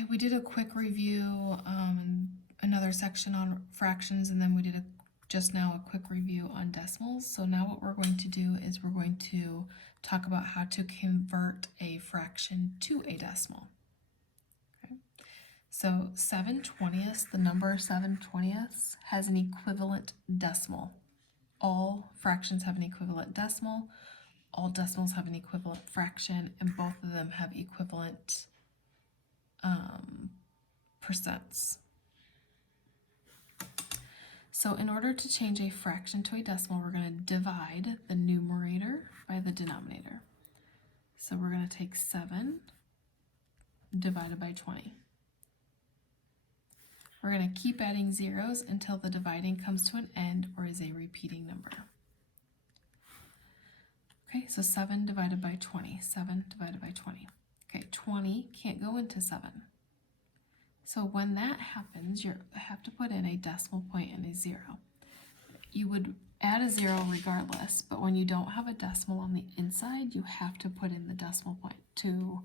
Okay, we did a quick review, another section on fractions, and then we did just now a quick review on decimals. So now what we're going to do is we're going to talk about how to convert a fraction to a decimal. Okay. So 7/20, the number 7/20 has an equivalent decimal. All fractions have an equivalent decimal. All decimals have an equivalent fraction, and both of them have equivalent percents. So in order to change a fraction to a decimal, we're going to divide the numerator by the denominator. So we're going to take 7 divided by 20. We're going to keep adding zeros until the dividing comes to an end or is a repeating number. Okay, so 7 divided by 20. 7 divided by 20. Okay, 20 can't go into 7. So when that happens, you have to put in a decimal point and a 0. You would add a 0 regardless, but when you don't have a decimal on the inside, you have to put in the decimal point to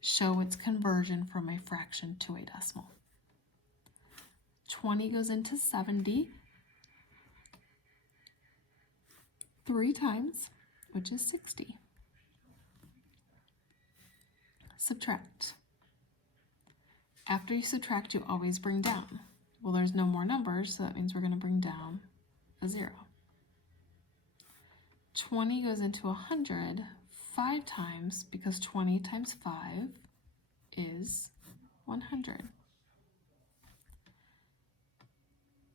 show its conversion from a fraction to a decimal. 20 goes into 70 3 times, which is 60. Subtract. After you subtract, you always bring down. Well, there's no more numbers, so that means we're going to bring down a 0. 20 goes into 100 5 times, because 20 times 5 is 100.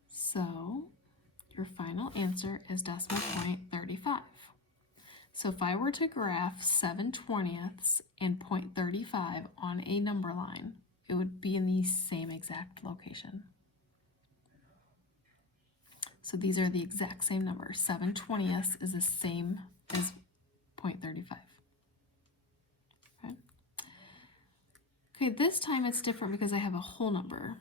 So your final answer is decimal point 35. So if I were to graph 7/20 and 0.35 on a number line, it would be in the same exact location. So these are the exact same numbers. 7/20 is the same as 0.35. Okay. Okay, this time it's different because I have a whole number.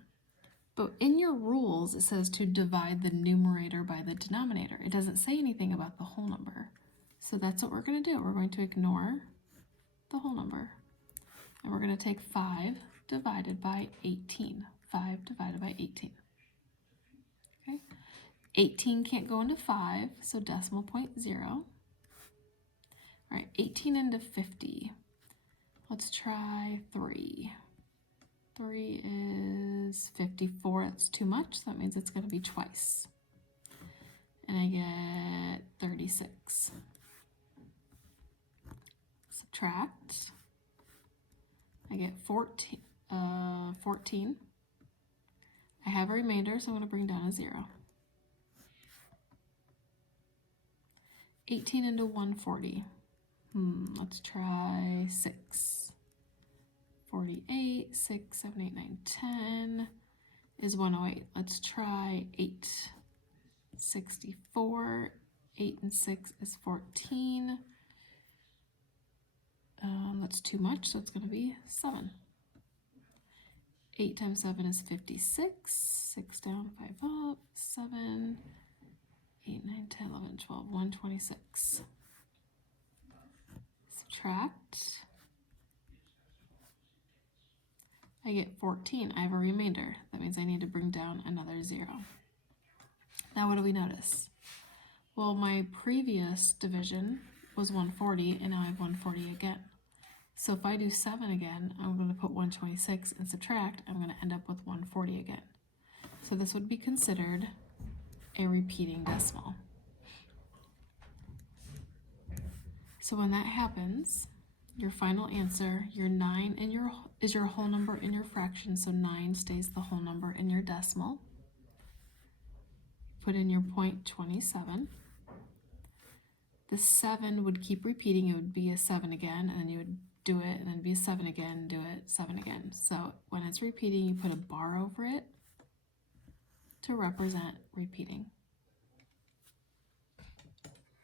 But in your rules, it says to divide the numerator by the denominator. It doesn't say anything about the whole number. So that's what we're going to do. We're going to ignore the whole number. And we're going to take 5 divided by 18. 5 divided by 18. Okay. 18 can't go into 5, so decimal point 0. All right, 18 into 50. Let's try 3. 3 is 54. That's too much, so that means it's going to be twice. And I get 36. Subtract. I get 14. 14. I have a remainder, so I'm going to bring down a 0. 18 into 140. Let's try 6. 48, 6, 7, 8, 9, 10 is 108. Let's try 8. 64, 8 and 6 is 14. That's too much, so it's going to be 7. 8 times 7 is 56. 6 down, 5 up, 7, 8, 9, 10, 11, 12, 126. Subtract. I get 14. I have a remainder. That means I need to bring down another 0. Now what do we notice? Well, my previous division was 140, and now I have 140 again. So if I do 7 again, I'm going to put 126 and subtract. I'm going to end up with 140 again. So this would be considered a repeating decimal. So when that happens, your final answer, your 9 is your whole number in your fraction, so 9 stays the whole number in your decimal. Put in your 0.27. The 7 would keep repeating. It would be a 7 again, and then you would do it, and then be a 7 again, do it, 7 again. So when it's repeating, you put a bar over it to represent repeating.